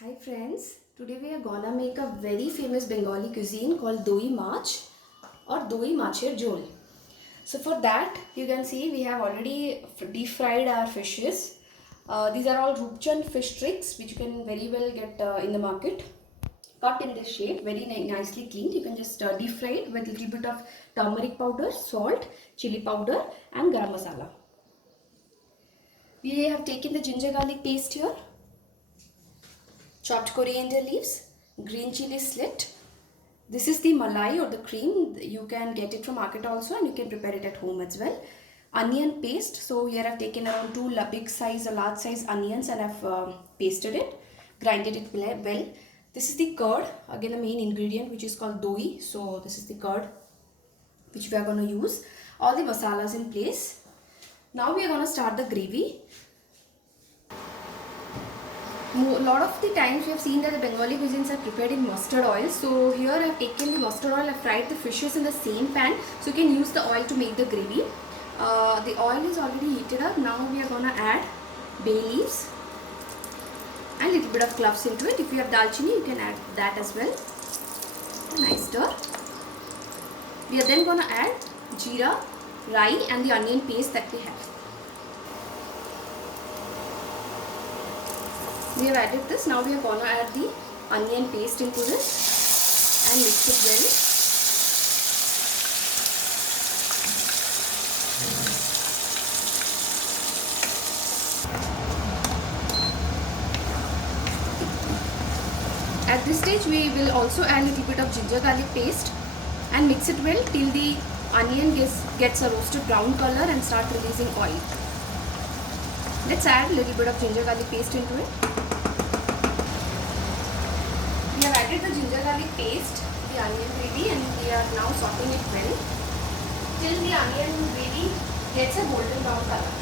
Hi friends, today we are gonna make a very famous Bengali cuisine called Doi Mach or Doi Macher Jhol. So for that you can see we have already deep fried our fishes. These are all Rupchand fish sticks which you can very well get in the market. Cut in this shape, very nicely cleaned. You can just deep fry it with a little bit of turmeric powder, salt, chili powder and garam masala. We have taken the ginger garlic paste here, chopped coriander leaves, green chili slit. This is the malai or the cream. You can get it from market also and you can prepare it at home as well. Onion paste. So here I've taken around two big size or large size onions and I've pasted it, grinded it well. This is the curd, again the main ingredient which is called doi. So this is the curd which we are going to use. All the masalas in place. Now we are going to start the gravy. Lot of the times we have seen that the Bengali cuisines are prepared in mustard oil. So here I have taken the mustard oil, I have fried the fishes in the same pan. So you can use the oil to make the gravy. The oil is already heated up. Now we are gonna add bay leaves and little bit of cloves into it. If you have dalchini, you can add that as well. A nice stir. We are then gonna add jeera, rai and the onion paste that we have. We have added this. Now we are going to add the onion paste into this and mix it well. At this stage we will also add a little bit of ginger garlic paste and mix it well till the onion gets a roasted brown color and start releasing oil. Let's add a little bit of ginger garlic paste into it. We have added the ginger garlic paste, the onion gravy, and we are now sauteing it well till the onion gravy gets a golden brown color.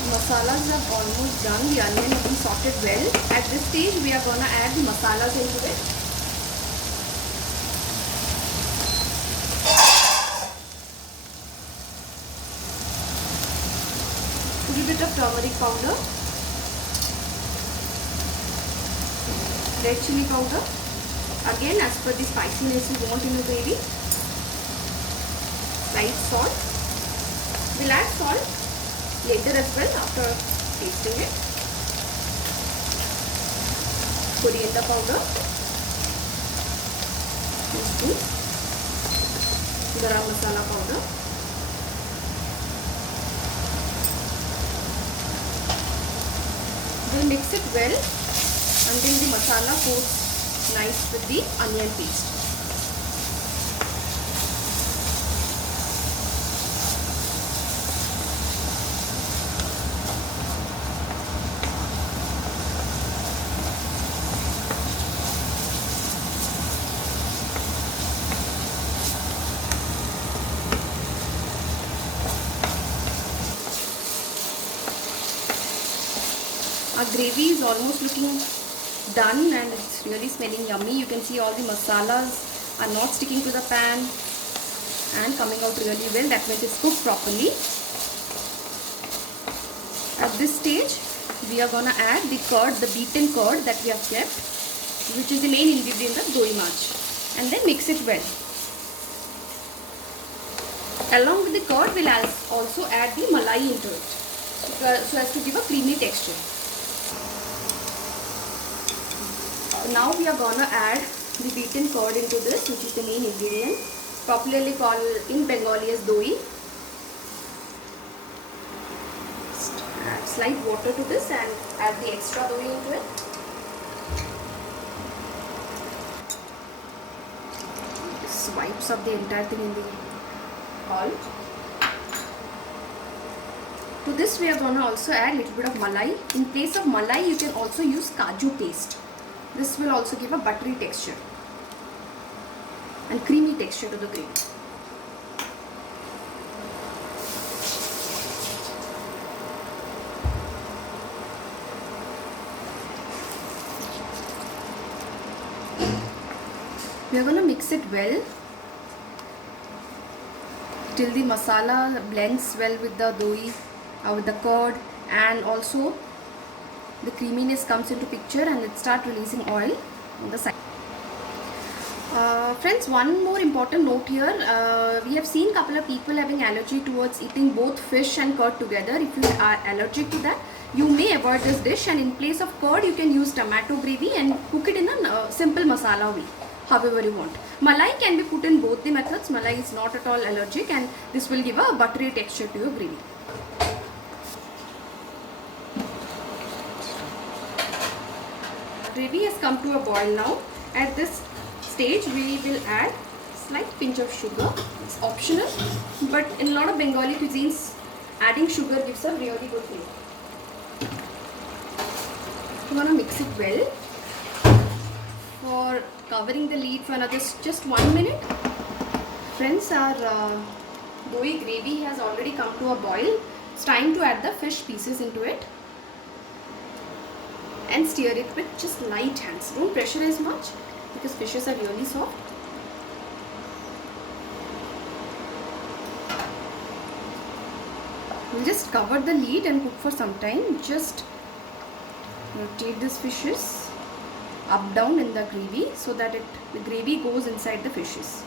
The masalas are almost done. The onion has been sauteed well. At this stage we are going to add the masalas into it. Little bit of turmeric powder, red chili powder, again as per the spiciness you want in the gravy, slight salt. We'll add salt later as well after tasting it. Coriander powder, 2 spoons, garam masala powder. We'll mix it well until the masala coats nice with the onion paste. Our gravy is almost looking done and it's really smelling yummy. You can see all the masalas are not sticking to the pan and coming out really well. That means it's cooked properly. At this stage, we are going to add the curd, the beaten curd that we have kept, which is the main ingredient of Doi Mach, and then mix it well. Along with the curd, we'll also add the malai into it so as to give a creamy texture. Now we are gonna add the beaten curd into this, which is the main ingredient, popularly called in Bengali as doi. Add slight water to this and add the extra doi into it. This wipes up the entire thing in the bowl. To this we are gonna also add a little bit of malai. In place of malai, you can also use kaju paste. This will also give a buttery texture and creamy texture to the gravy. We are going to mix it well till the masala blends well with the doi, with the curd, and also the creaminess comes into picture and it start releasing oil on the side. Friends, one more important note here. We have seen couple of people having allergy towards eating both fish and curd together. If you are allergic to that, you may avoid this dish, and in place of curd you can use tomato gravy and cook it in a simple masala way, however you want. Malai can be put in both the methods. Malai is not at all allergic, and this will give a buttery texture to your gravy. Gravy has come to a boil now. At this stage we will add slight pinch of sugar. It's optional, but in a lot of Bengali cuisines adding sugar gives a really good flavor. You want to mix it well for covering the lid for another just 1 minute. Friends, our doi gravy has already come to a boil. It's time to add the fish pieces into it and stir it with just light hands. Don't pressurize much because fishes are really soft. We'll just cover the lid and cook for some time. Just rotate these fishes up down in the gravy so that the gravy goes inside the fishes.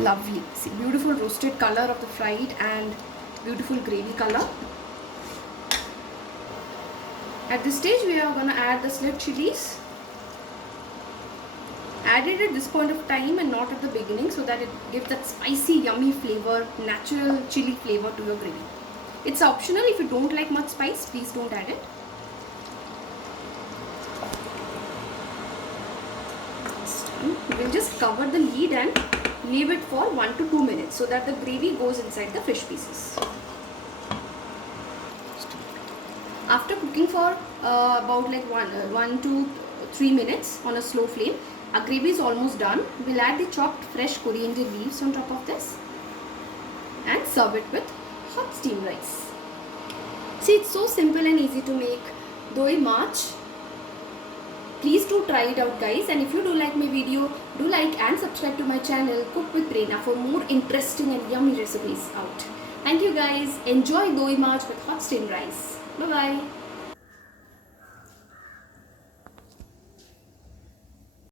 Lovely. See, beautiful roasted color of the fried and beautiful gravy color. At this stage we are going to add the slit chilies. Add it at this point of time and not at the beginning so that it gives that spicy yummy flavor, natural chili flavor to your gravy. It's optional. If you don't like much spice, please don't add it. We will just cover the lid and leave it for 1 to 2 minutes so that the gravy goes inside the fish pieces. After cooking for about like 1 to 3 minutes on a slow flame, our gravy is almost done. We'll add the chopped fresh coriander leaves on top of this and serve it with hot steamed rice. See, it's so simple and easy to make doi march. Please do try it out, guys, and if you do like my video, do like and subscribe to my channel Cook with Prerna for more interesting and yummy recipes out. Thank you guys. Enjoy doi march with hot steamed rice. Bye bye.